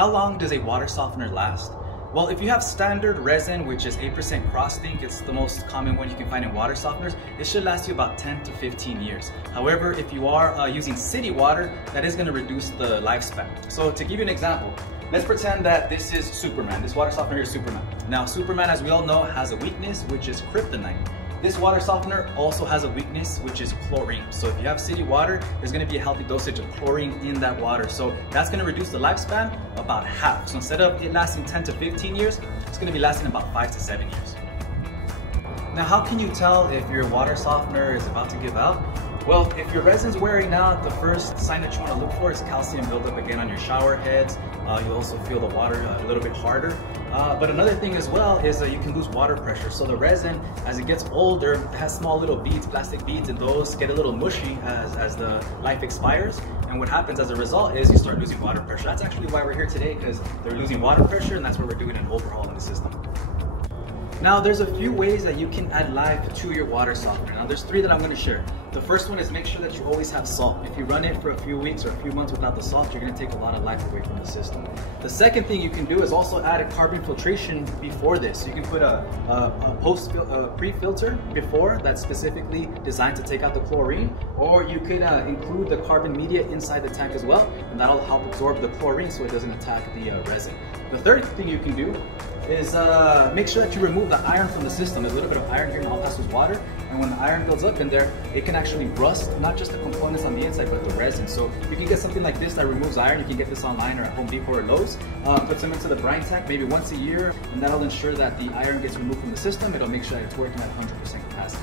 how long does a water softener last? Well, if you have standard resin, which is 8% cross-link, it's the most common one you can find in water softeners, it should last you about 10 to 15 years. However, if you are using city water, that is going to reduce the lifespan. So to give you an example, let's pretend that this is Superman. This water softener is Superman. Now, Superman, as we all know, has a weakness, which is kryptonite. This water softener also has a weakness, which is chlorine. So if you have city water, there's gonna be a healthy dosage of chlorine in that water. So that's gonna reduce the lifespan about half. So instead of it lasting 10 to 15 years, it's gonna be lasting about 5 to 7 years. Now, how can you tell if your water softener is about to give out? Well, if your resin's wearing out, the first sign that you want to look for is calcium buildup again on your shower heads. You'll also feel the water a little bit harder. But another thing as well is that you can lose water pressure. So the resin, as it gets older, it has small little beads, plastic beads, and those get a little mushy as the life expires. And what happens as a result is you start losing water pressure. That's actually why we're here today, because they're losing water pressure, and that's why we're doing an overhaul in the system. Now, there's a few ways that you can add life to your water softener. Now, there's 3 that I'm going to share. The first one is make sure that you always have salt. If you run it for a few weeks or a few months without the salt, you're going to take a lot of life away from the system. The second thing you can do is also add a carbon filtration before this. So you can put a pre-filter before that's specifically designed to take out the chlorine, or you could include the carbon media inside the tank as well, and that'll help absorb the chlorine so it doesn't attack the resin. The third thing you can do is make sure that you remove the iron from the system. There's a little bit of iron here in all passes water, and when the iron builds up in there, it can actually rust, not just the components on the inside, but the resin. So you can get something like this that removes iron. You can get this online or at Home Depot or Lowe's. Put some into the brine tank maybe once a year, and that'll ensure that the iron gets removed from the system. It'll make sure that it's working at 100% capacity.